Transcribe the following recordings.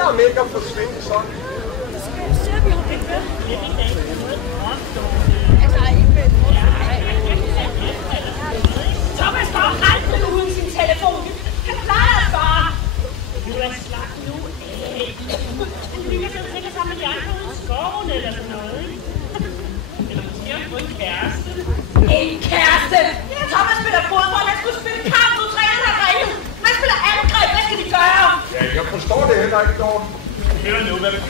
der med ikke at forsvinde sådan. Ser vi jo ikke med? Thomas går aldrig uden sin telefon. Han plejer at svare. Du er slagt nu. Han ligger til at tænke sammen med de andre ude i skoven eller sådan noget. Eller måske har fået en kæreste. En kæreste? Thomas spiller fodbold. Han skulle spille kamp. Du træner har ringet. Han spiller angreb. Hvad skal de gøre? Ja, jeg forstår det heller ikke, Dorten. Det er nu, hvad det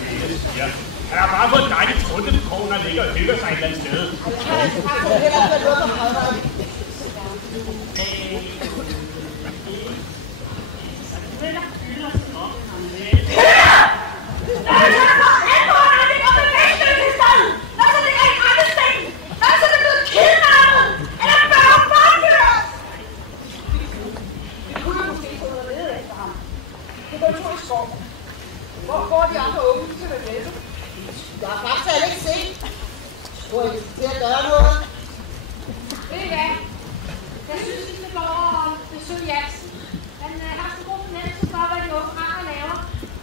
siger. Han har bare fået dejligt trundet på krogen, og ligger og hygger sig et eller andet sted. Hvor går de andre unge til at læse? Jeg har faktisk ikke set. Tror I, det er at gøre noget? Ved I hvad? Jeg synes, vi skal gå over og besøge Jansen. Han har så god fornemmelse for, hvad de unge andre laver.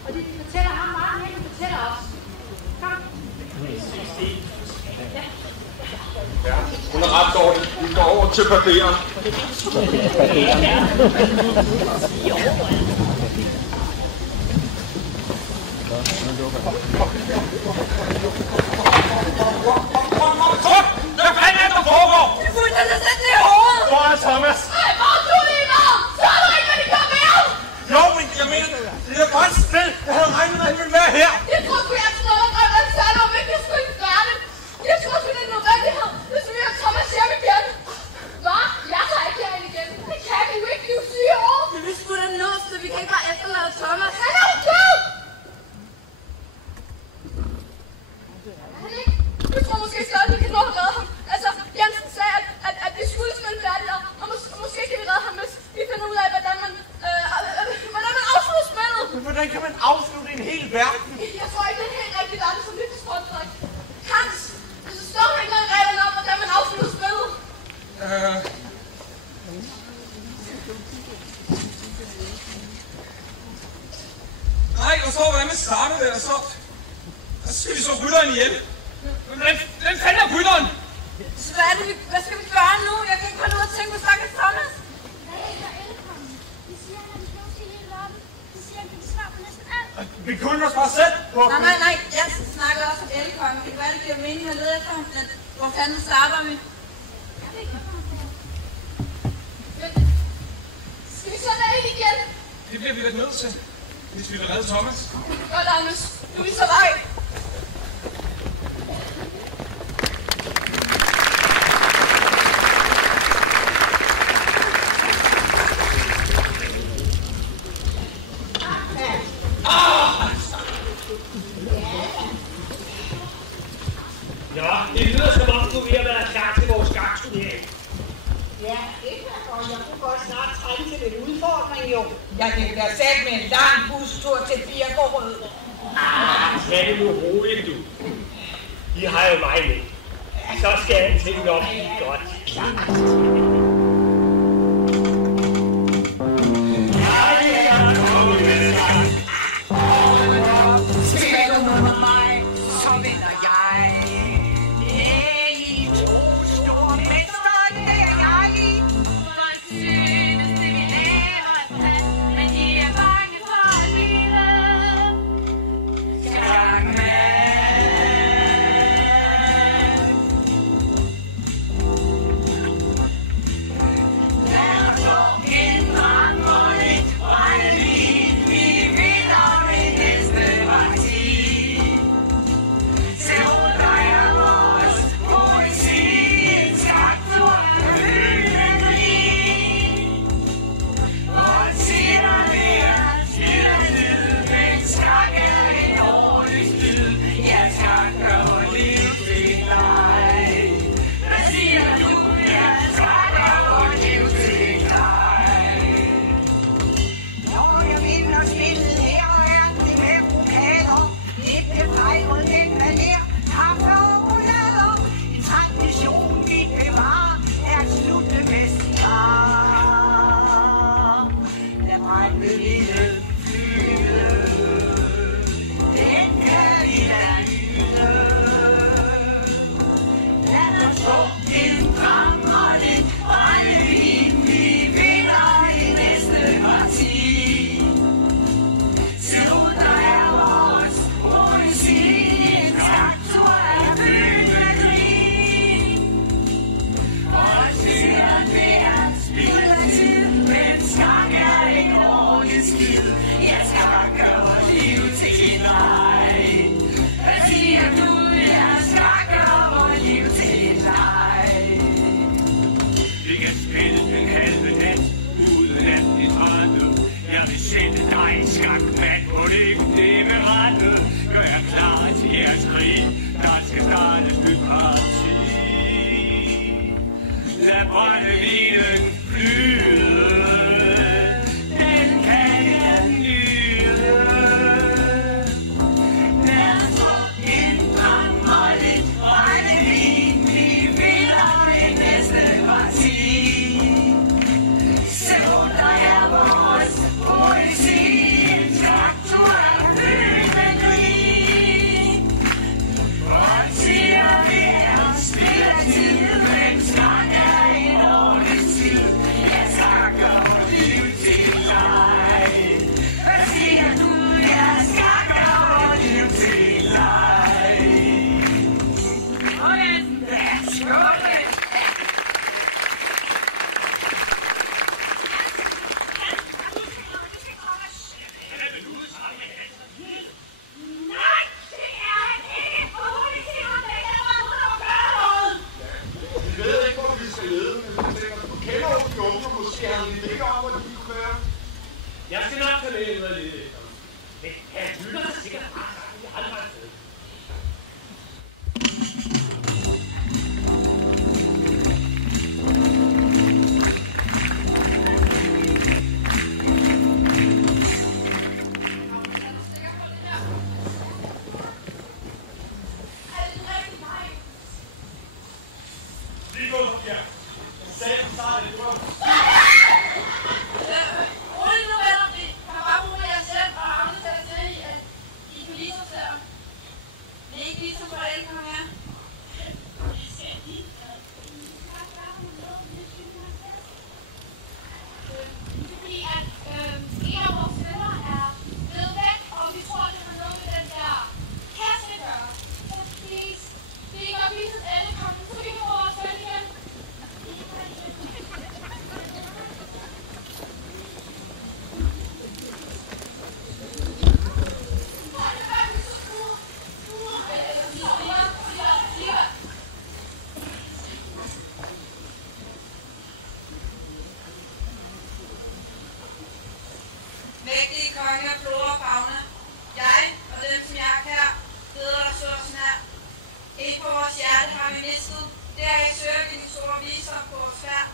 Og de fortæller ham meget mere, end de fortæller os. Kom. Ja, hun er ret dårlig. Vi går over til barberen. Hvad fanden er der foregår? Vi fulgte sig selv ned i hovedet. Hvor er Thomas? Ej, hvor er du lige med? Så er du ikke, hvad de gør med ham. Jo, men jeg mener, det er bare et sted. Jeg havde regnet med, at han ville være her. Jeg tror sgu, jeg skulle overgøre den særlig om ikke, jeg skulle ikke gøre det. Jeg tror sgu, det er nødvendighed, hvis vi har Thomas hjem igen. Hvad? Jeg tager ikke herind igen. Det kan vi jo ikke, vi er jo syge over. Men vi skulle da nødt, så vi kan ikke bare efterlade Thomas. Han er jo død! Han ikke? Jeg tror måske stadig, vi kan nå at redde ham. Altså, Jensen sagde, at vi skulle spille færdigt, og måske kan vi redde ham, hvis vi finder ud af, hvordan man afslutter spillet. Men hvordan kan man afslutte en hel verden? Jeg tror ikke, det er en helt rigtig verden, som vi forstår det. Hans, så står der ikke noget reglerne om, hvordan man afslutter spillet. Nej, og så hvordan man starter det, og så skal vi så rytteren ihjel. Hvem fanden er rytteren? Så hvad skal vi gøre nu? Jeg kan ikke holde ud og tænke på stakkels Thomas. Vi kunne os bare selv. Nej. Jeg snakker også om elkongen. Det kan være, det giver mening at lede efter ham, men hvor fanden starter vi? Skal vi så derind igen? Det bliver vi lidt nødt til, hvis vi vil redde Thomas. Godt, Anders. Nu er vi så vej. Nå, det lyder som om, du vil have været klar til vores gangstudering. Ja, ikke og jeg kunne godt snart trænge til lidt udfordring, jo. Jeg kan være sat med en lang bustur til Birkerød. Tag det nu roligt, du. I har jo mig med. Så skal alting nok blive godt. skrig, der skal starte et stykke parti. Lad brændevinen flyde, den kan jeg nyde. Lad os få en drøm og lidt brændevin, vi vinder det næste parti. Sekunder er vores poesi, en traktor er fyldt med grin. Partier vi er spilletid, men snak er en ordentlig tid. Jeg snakker vort liv til leg. Hvad siger du? Jeg snakker vort liv til leg. Skål! Jeg skal nok tage med ud og lede efter ham. Men han hylder sig sikkert bare sagt, jeg aldrig har et sted. Lige gå, ja. Jeg sagde fra start, at det var... Rolig nu, venner. Vi har bare brug for jer selv og andre til at se i, at I kan lide sig selv. Men ikke lige som forældre her. Fordi at en af vores venner er blevet væk, og vi tror, det har noget med den der kasse at gøre. Så please, det er ikke at vise alle komme, så vi kan få vores ven igen. Mægtige konge og flora og fauna. Jeg og dem, som jeg er kær, bedre ressourcen her. En på vores hjerte har vi mistet. Det er I søger din store visdom på vores færd.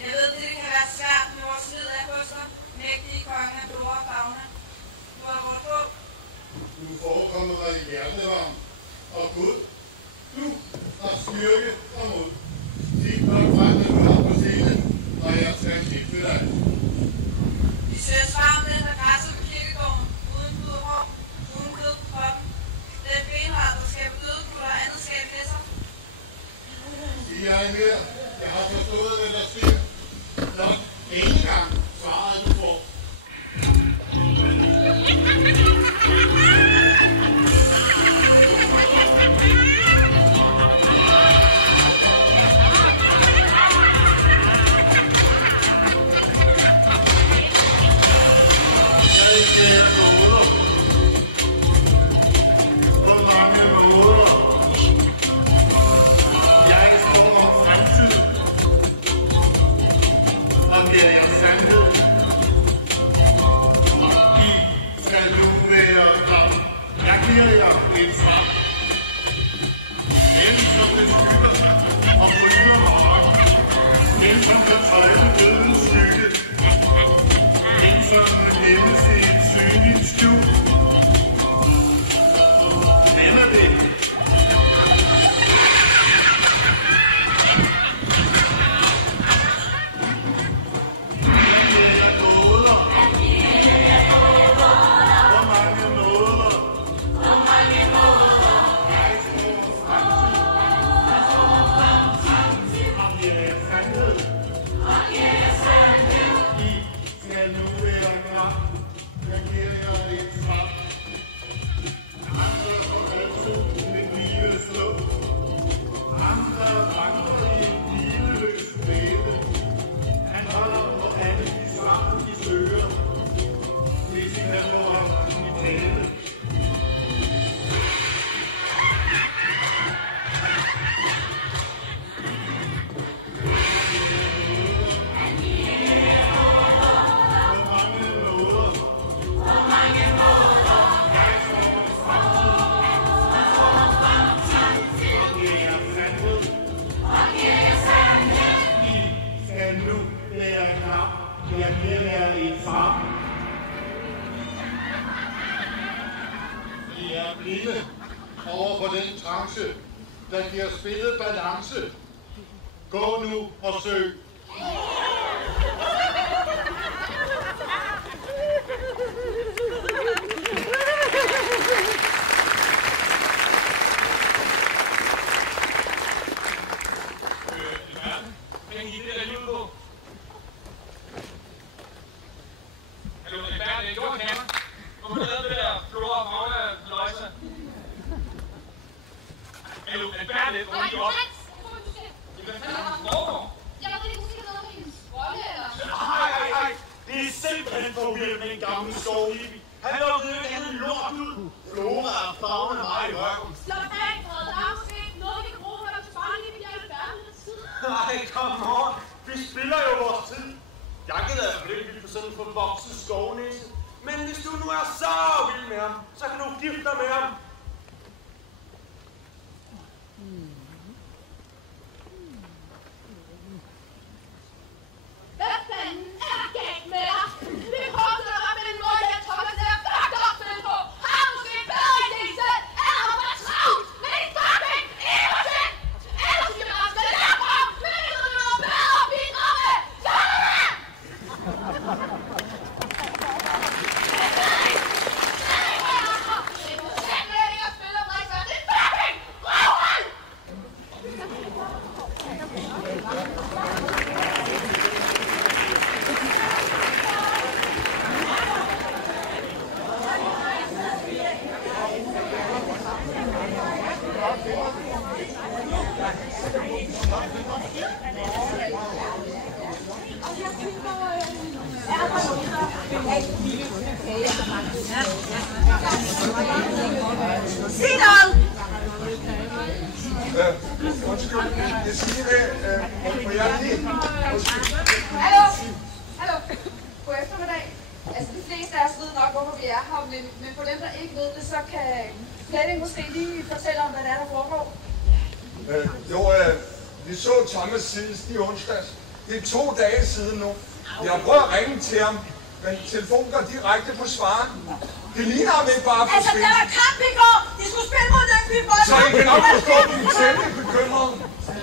Jeg ved, det kan være svært, men vores lid er hos dig. Mægtige konge og flora og fauna. Du har vores håb. Du forekommer dig i hjertevarm og Gud. Du har styrke og mod. Sig blot frem, når du har på scenen, og jeg skal skifte dig. Vi søger svaret den, der græsser på kirkegården, uden blod og hår, uden kød på kroppen. Den benret, der skaber dødekutter og andet skaber næsser. Sig jeg mere. Jeg har forstået, hvad der sker. Blot en gang svaret du får. Skal nu være nok, jeg giver jer et svar. I er blinde over for den trance, der giver spillet balance. Gå nu og søg. Hvad gik det der lige ud på? Hallo, Albert, det var kammer. Hvorfor lavede det der flora og fauna-løjse? Hallo, Albert, hvor er I op? Hvad fanden er der foregår? Jeg ved ikke, måske noget med hendes rolle, eller? Ej. Det er simpelthen forvirret med en gammel skovhippie. Han lukkede jo alle lort ud. Flora og fauna var i røven. Slå af, Fred. Der er måske ikke noget, vi kan bruge, for at bare lige vil hjælpe verden lidt tid. Nej, kom on. Vi spiller jo vores tid. Jeg gider i hvert fald ikke for sådan en forvokset skovnæse. Men hvis du nu er så vild med ham, så kan du gifte dig med ham. Hvad fanden er der galt med dig? Vi prøvede dig op med en måde, jeg tror, at det er fucked up med på. Har du måske en bedre idé selv? Eller har du været travlt med din fucking egoting? Ellers skal vi bare stille dig på, men det er noget bedre at bidrage med. Gør det med! Sig noget! Undskyld, jeg siger det, for jeg er lige... Hallo. God eftermiddag. Altså, de fleste af os ved nok, hvorfor vi er her, men for dem, der ikke ved det, så kan Flemming måske lige fortælle om, hvad det er, der foregår. Vi så Thomas sidst i onsdags. Det er 2 dage siden nu. Jeg har prøvet at ringe til ham, men telefonen går direkte på svaren. Det ligner ham ikke bare for Altså, der var kamp i går. De skulle spille mod Lyngby Bold. Så I kan nok forstå, at de selv er bekymrede.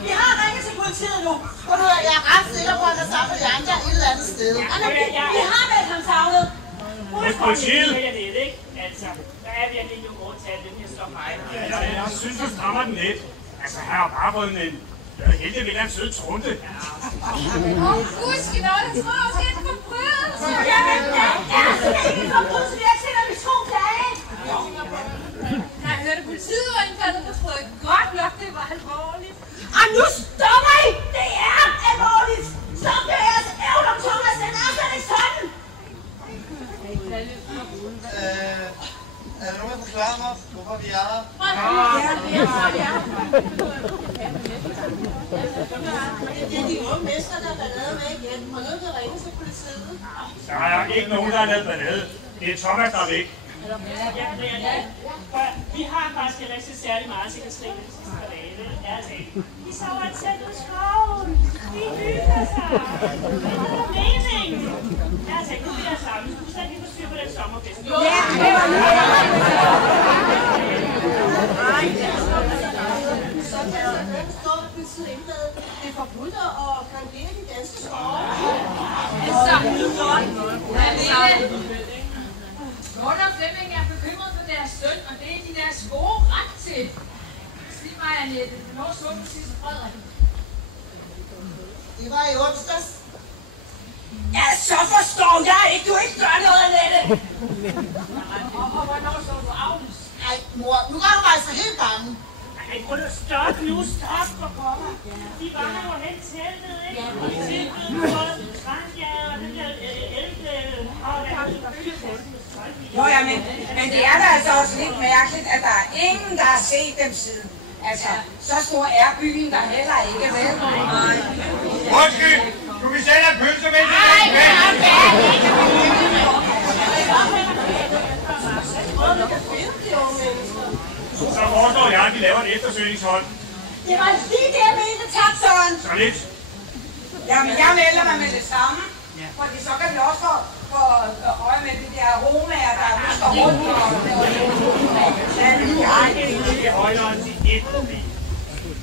Vi har ringet til politiet nu. Og nu er jeg ret sikker på, at der sammen med Janja et eller andet sted. Vi har meldt ham savnet. Hos politiet? Jeg ved ikke. Altså, der er virkelig ikke nogen grund til, at den her står mig. Jeg synes, vi strammer den lidt. Altså, han har bare fået en heldig vil en sød trunte. Husk noget, der tror også en forbrydelse. Jamen, det er ikke en forbrydelse. Vi har ikke set ham i 2 dage. Nej, hørte politiet var indkaldet på tryk. Godt nok, det var alvorligt. Og nu stopper I! Det er alvorligt! Stop det her! Ævler, Thomas, den er slet ikke sådan! Er der nogen, der forklarer mig, hvorfor vi er her? Det er de unge mennesker, der er ballade med igen. Og nødt til at ringe til politiet. Der er ikke nogen, der er lavet ballade. Det er Thomas, der er væk. Vi har faktisk ikke rigtig særlig meget sekretariat de sidste par dage, vel? De sover tæt på skoven. De hygger sig. Hvad er meningen? Altså, ikke det der sammen. Du skal ikke få styr på den sommerfest. Ja, det var det. Så kan jeg ikke stå ved politiet indladet. Det er forbudt at kangere de danske skove. Morten og Flemming er bekymret for deres søn, og det er de deres gode ret til. Sig mig, Annette, hvornår så du sidst Frederik? Det var i onsdags. Ja, så forstår jeg ikke. Du ikke gør noget, Annette. Og hvornår så du Agnes? Ej, mor, nu var du altså helt bange. Ej, prøv at stoppe nu. Stop for pokker. De var her jo hen teltet, ikke? Og tilbød både strandjaget og den der ældre og der Jo, ja, men det er da altså også lidt mærkeligt, at der er ingen, der har set dem siden. Altså, så stor er byen der heller ikke, vel? Undskyld! Du kan sælge en pølse med det. Så foreslår jeg, at vi laver en eftersøgningshold. Det var lige det, jeg mente, tak, Søren. Så lidt. Jamen, jeg melder mig med det samme. Fordi så kan vi også få øje med de der romager, der står rundt og... Ja, et problem.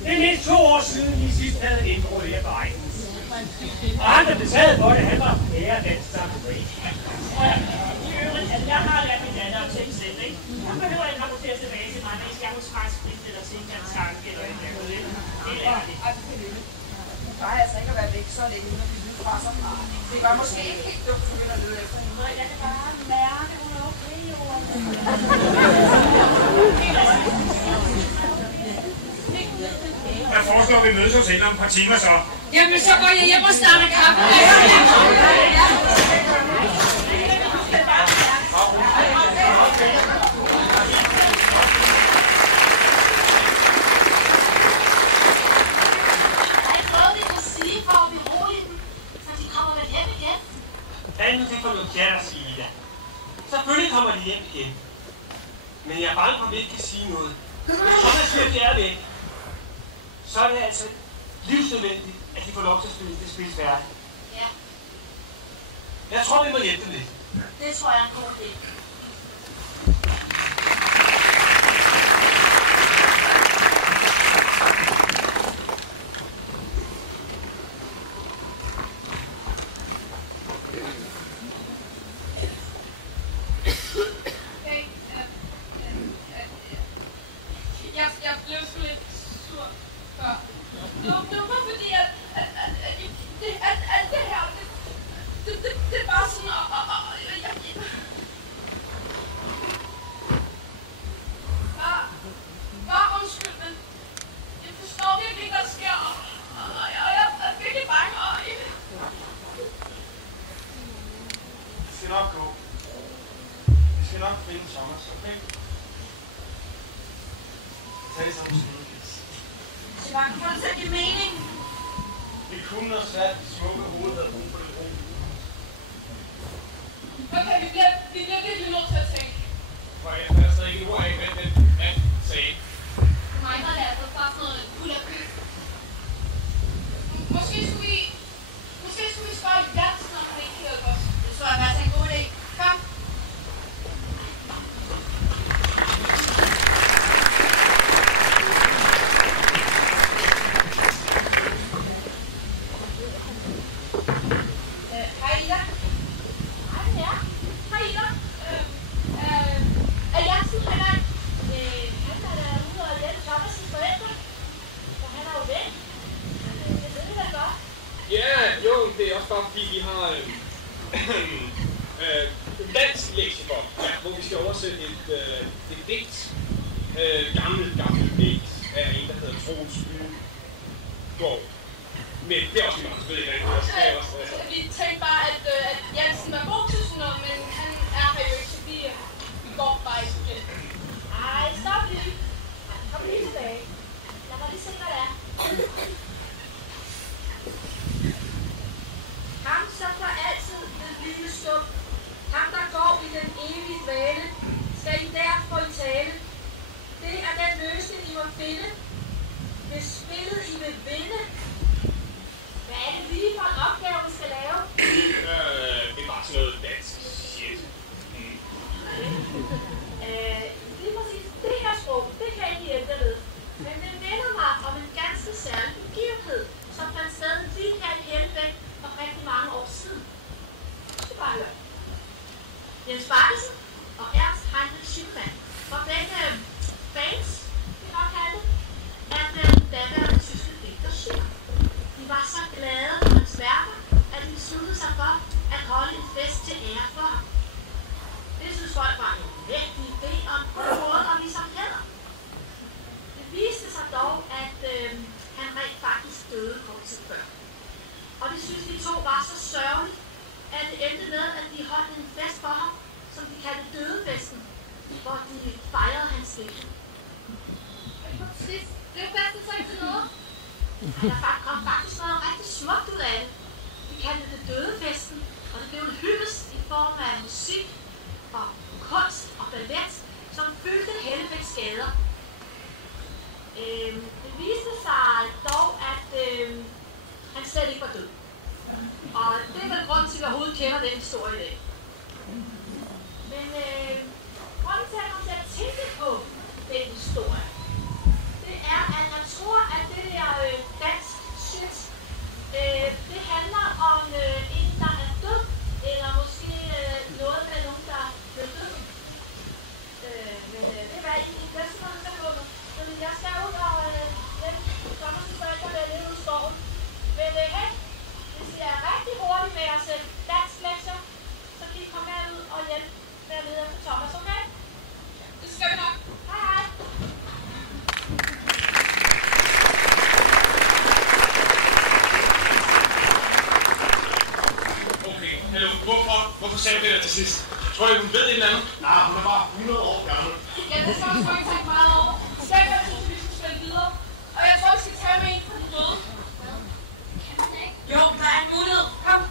Det er mindst 2 år siden, vi sidst havde indrulleret beregnet. Og han, der blev taget for det, han var ære dansk samfund. Jeg har lært min datter at tænke selv, ikke? Jeg behøver ikke rapportere tilbage til mig, når I skal hos franskpligt eller tænke en tanke eller en eller andet. Det lærer det. Du plejer altså ikke at være væk så længe, når vi lyder fra sig. Det var måske ikke helt dumt, at begynde at lede efter hende. Jeg kan bare mærke, at hun er okay, Johan. Jeg foreslår, at vi mødes hos hende om et par timer så. Jamen, så går jeg hjem og starter kaffe. Hvad er nu det for noget pjat at sige, Ida? Selvfølgelig kommer de hjem igen. Men jeg er bange for, at vi ikke kan sige noget. Hvis Thomas siger, at de er væk, så er det altså livsnødvendigt, at de får lov til at spille færdigt. Ja. Jeg tror, vi må hjælpe dem lidt. Det tror jeg er en god idé. Jeg blev sgu lidt sur før. Det var fordi, at det her, det er bare sådan, bare undskyld, men jeg forstår virkelig ikke, hvad der sker, og jeg er virkelig bange, og Det skal nok gå. Vi skal nok finde Thomas, okay? Tag det som en skydekist. Svang, får det til at give mening? Vi kunne have sat de smukke hoved, der havde brug for det ro. okay, vi bliver virkelig nødt til at tænke. For jeg er stadig ikke ord af, hvad sagde. For mig var det altså bare sådan noget fuld af køb. Måske skulle vi spørge Jansen, om han ikke kan hjælpe os. Det tror jeg faktisk er en god idé. Kom. Hej Ida. Hej, ja. Hej, Ida. Er Jansen, han er da ude og hjælpe Thomas' forældre. For han er jo væk. Det ved vi da godt. Ja, jo, det er også bare fordi, vi har dansk leksikon, ja, hvor vi skal oversætte et digt. Gammelt digt af en, der hedder Troels Bygaard. Men det er også meget, så ved jeg ikke, hvad jeg også. Vi tænkte bare, at Jansen var god til sådan noget, men han er her jo ikke, så vi går bare ikke igen. Ej, stop lige. Kom lige tilbage. Lad mig lige se, hvad det er. Ham, som for altid den lille stund. Ham, der går i den evige dvale, skal I der få i tale. Det er den løsning, I må finde. Hvis spillet I vil vinde. Hvad er det lige for en opgave, vi skal lave? Det er bare sådan noget dansk shit. Lige præcis det her sprog, det kan I hjælpe jer ved. Men det minder mig om en ganske særlig begivenhed, som fandt sted lige her i Hellebæk for rigtig mange år siden. Du skal bare høre. Jens Bakkesen og Ernst Heinrich Schiffmann var begge fans, vi nok kalde det, af den daværende tyske digter Schiller. De var så glade for hans værker, at de besluttede sig for at holde en fest til ære for ham. Det synes folk var en vigtig idé og en god måde at vise ham hæder. Det viste sig dog, at han rent faktisk døde kort tid før. Og det synes de to var så sørgeligt, at det endte med, at de holdt en fest for ham, som de kaldte dødefesten, hvor de fejrede hans liv. Det er festen så ikke til noget. Der kom faktisk noget rigtig smukt ud af det. De kaldte det dødefesten, og det blev en hyldest i form af musik og kunst og ballet, som fyldte Hellebæks gader. Det viste sig dog, at han slet ikke var død. Og det er vel grunden til, at vi overhovedet kender den historie i dag. Men grunden til, at jeg kommer til at tænke på den historie, det sidst. Tror jeg, hun ved et eller andet? Nej, hun er bare 100 år gammel. Ja, det skal man sgu ikke tænke meget over. Selv jeg synes, vi skal spille videre. Og jeg tror, vi skal tage med en fra de døde. Kan man ikke? Jo, der er en mulighed. Kom.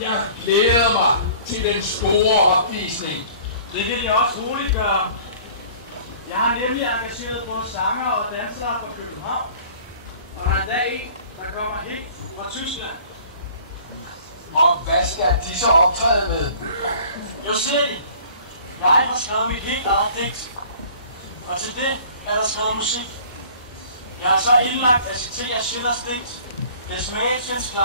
Jeg glæder mig til den store opvisning. Det kan de også roligt gøre. Jeg har nemlig engageret både sanger og dansere fra København. Og der er en dag en, der kommer helt fra Tyskland. Og hvad skal de så optræde med? Jo, ser I. Jeg har skrevet mit helt eget digt. Og til det er der skrevet musik. Jeg har så indlagt at citere Schillers digt, Des Mädchens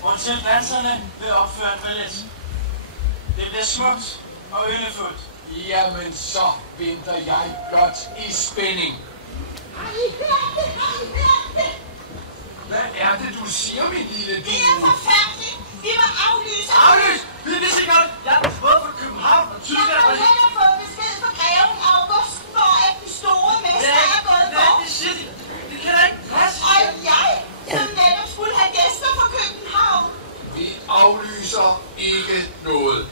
hvortil danserne vil opføre en ballet. Det bliver smukt og yndefuldt. Jamen, så venter jeg godt i spænding. Har I hørt det? Har I hørt det? Hvad er det, du siger, min lille Det er forfærdeligt. Vi må aflyse. Aflyse? Det er vist ikke godt. Jeg er både fra København og Tyskland. Jeg har heller fået besked fra greven August, hvor at den store mester er gået bort. Det siger de. Det kan da ikke passe. Og jeg, som netop skulle have gæster fra København. Vi aflyser ikke noget.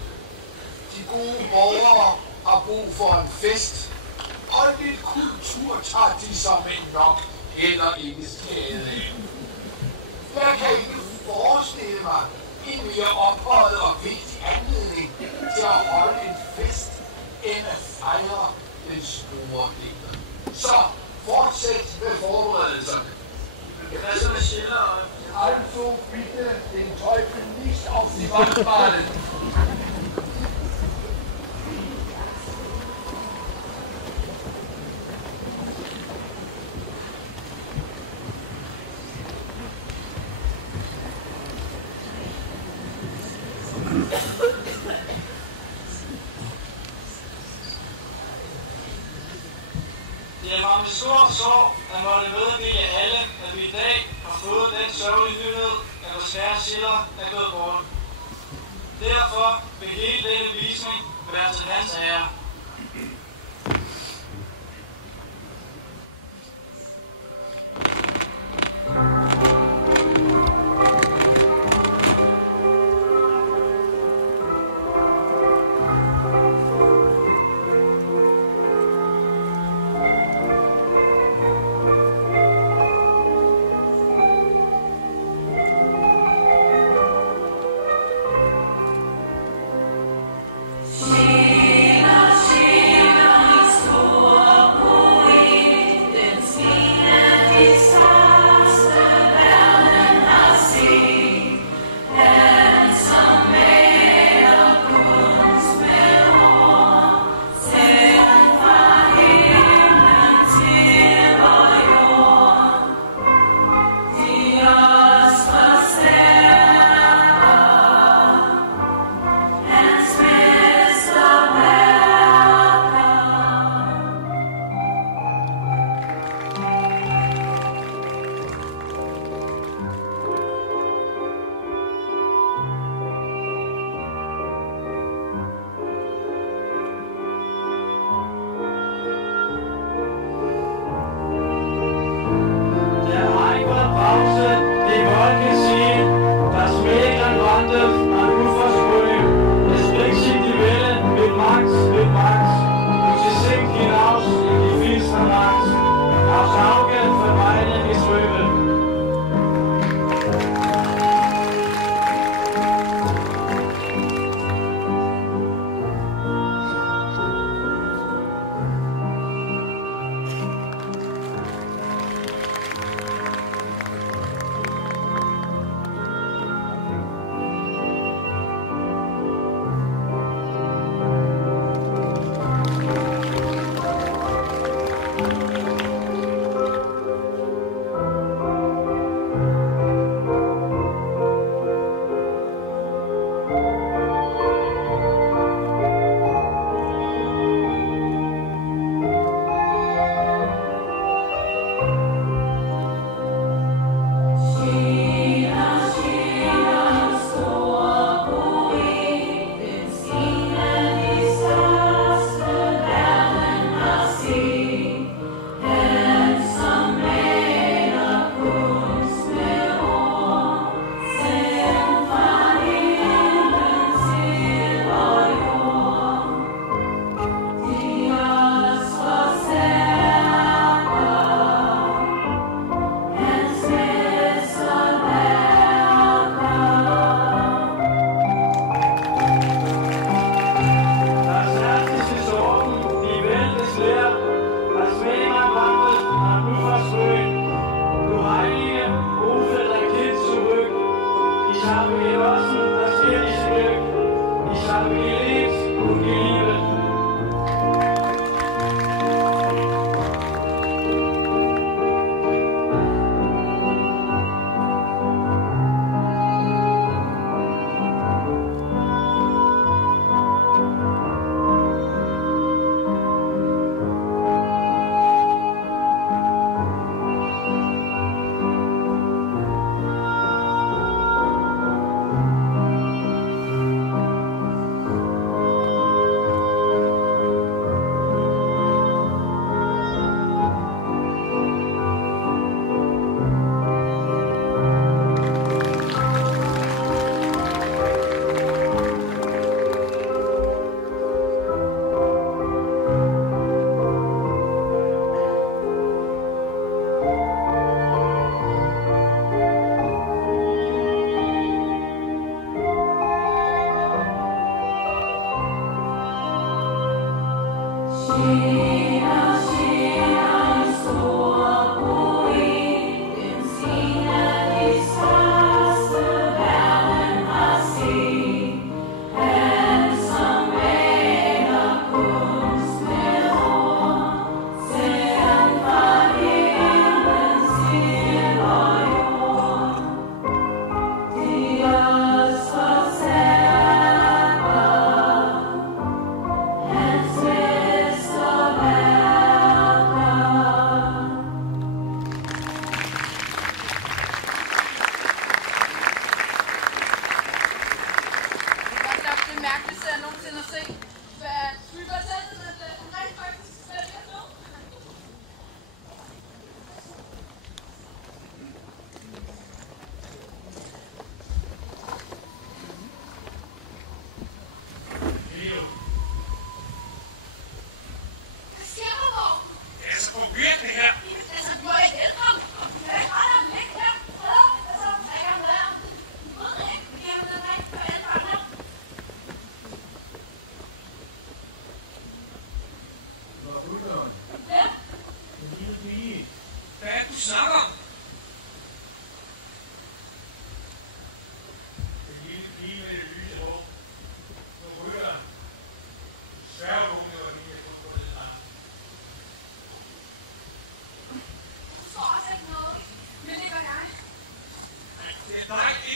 De gode borgere har brug for en fest, og lidt kultur tager de som en nok heller ikke skade af. Jeg kan ikke forestille mig en mere ophøjet og vigtig anledning til at holde en fest, end at fejre den store digter. Så fortsæt med forberedelserne. Hvad så med Schiller? Also bitte den Teufel nicht auf die Wand malen. Det er mig med stor sorg, at måtte meddele alle, at vi i dag har fået den sørgelige nyhed, at vores herre Schiller er gået bort. Derfor vil hele denne visning være til hans ære. Schiller,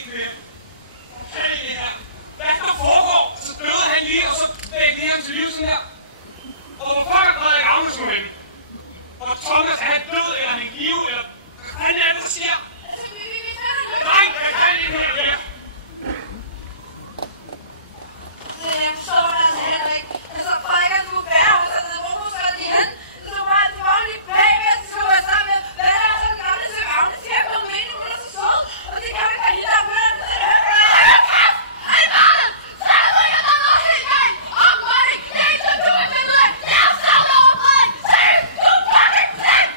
knæ. Hvad er det her? Hvad der foregår? Så døde han lige, og så vækkede han til liv sådan her. Og hvor fuck er Frederik Agnes nu henne? Og Thomas, er han død, eller er han i live, eller hvad er det, der sker? Nej, jeg kan ikke høre det her. Jeg så dig heller ikke. Altså, Frederik, du er værre, hvis jeg havde brugt sig igen. Så var han tilbage bagved, så skulle jeg sammen med, hvad der er sådan gamle til Agnes, de har kommet ind, hun er så sød, og de kan ikke have hende der på den. Hej, barnet! Så ryger der noget helt galt! Og Frederik, det er ikke så du er med mig! Det er så over Frederik! Du fucking pæk!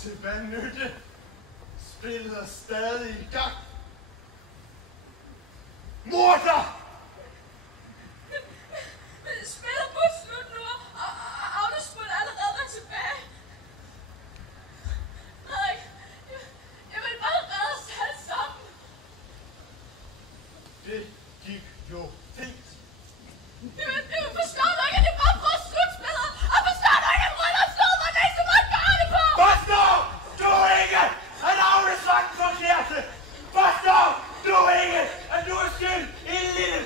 Til hvad nytte? Spillet er stadig i gang. Morder! Spillet må slut nu, og Agnes må allerede være tilbage. Frederik, jeg vil bare redde os alle sammen. Det gik jo fint. Jeg forstår du ikke, at det bare prøver at slutte spillet? Og forstår du ikke, at bryllupsloven var det eneste måde at gøre det på? Forstår du ikke, at Agnes var den forkerte? Forstår du ikke, at du er skyld i en lille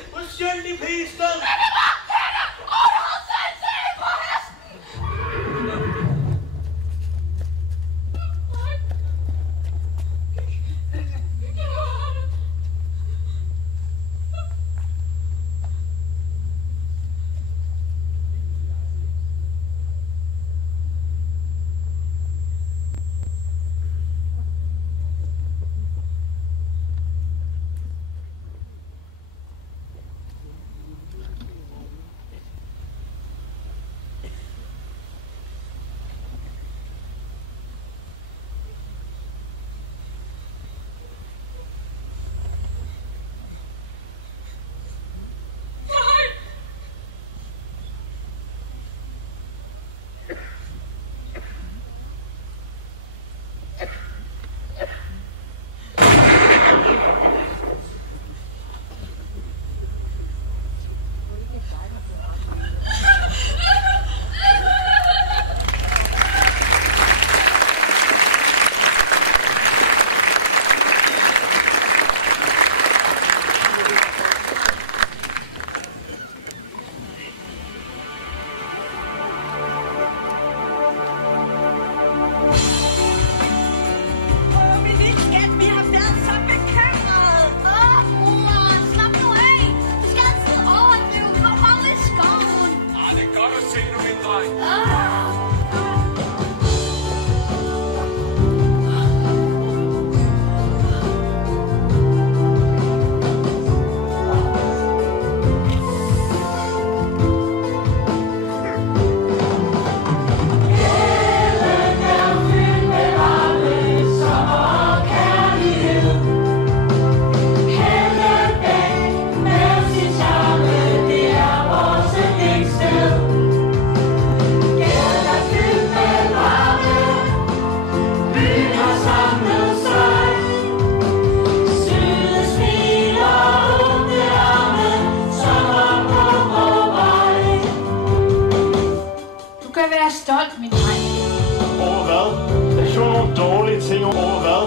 gjorde nogle dårlige ting over hvad?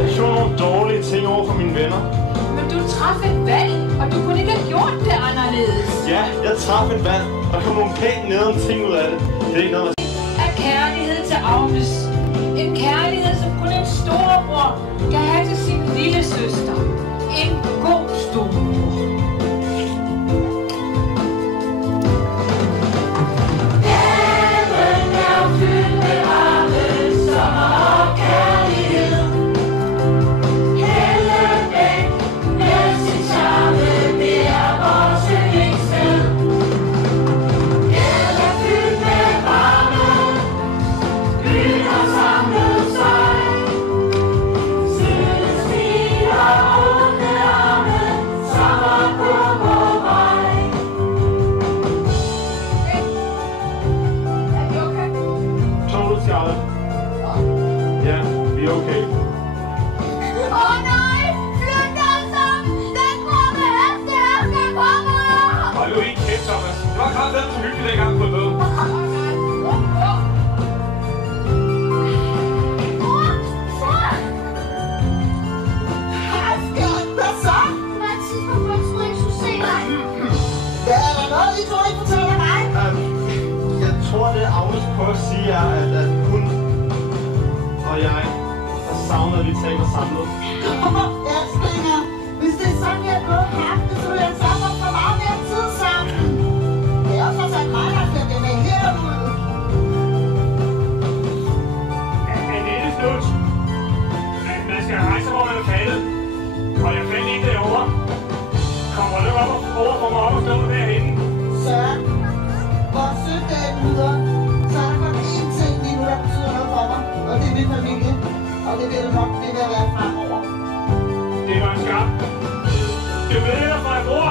Jeg gjorde nogle dårlige ting over for mine venner. Men du traf et valg, og du kunne ikke have gjort det anderledes. Ja, jeg traf et valg, og der kom nogle pænt nederen ting ud af det. Det er ikke noget, Af kærlighed til Agnes. En kærlighed, som kun en storebror kan have til sin lille søster. En god storebror. Gaden er fyldt med varme, sommer og kærlighed. Hellebæk med sin charme, det er vores yndlingssted. Gaden er fyldt med varme, byen har samlet sig. Søde smil og åbne arme, sommer på vor vej. Total Scarlet. Ja, vi er okay. Nej! Flyt dig sammen! Den gruppe heste her skal komme! Hold nu ikke kæft, Thomas. Det var kraftigt for hyggeligt dengang på møde. Hvad så? Hvad tidspunkt hvor jeg troede ikke skulle se dig? Hvad er der noget, I tror ikke fortæller mig? Jeg tror, det Agnes prøver at sige er, at hun og jeg har savnet, at vi taler samlet. Ja, Springer. Hvis det er sådan, jeg er gået her, så vil jeg sammen om for meget mere tid sammen. Det er også sådan mig, der skal blive med herude. Men det er slut. Men man skal rejse over med lokalet. Og jeg fandt ikke derovre. Kommer du op og over for mig op og stå derhenne? Søren, hvor sødt det er lyder, så er der kun én ting lige nu, der betyder noget for mig. Og det er min familie. Og det vil det nok det vil være fremover. Det var en skam. Det er billeder fra en bror.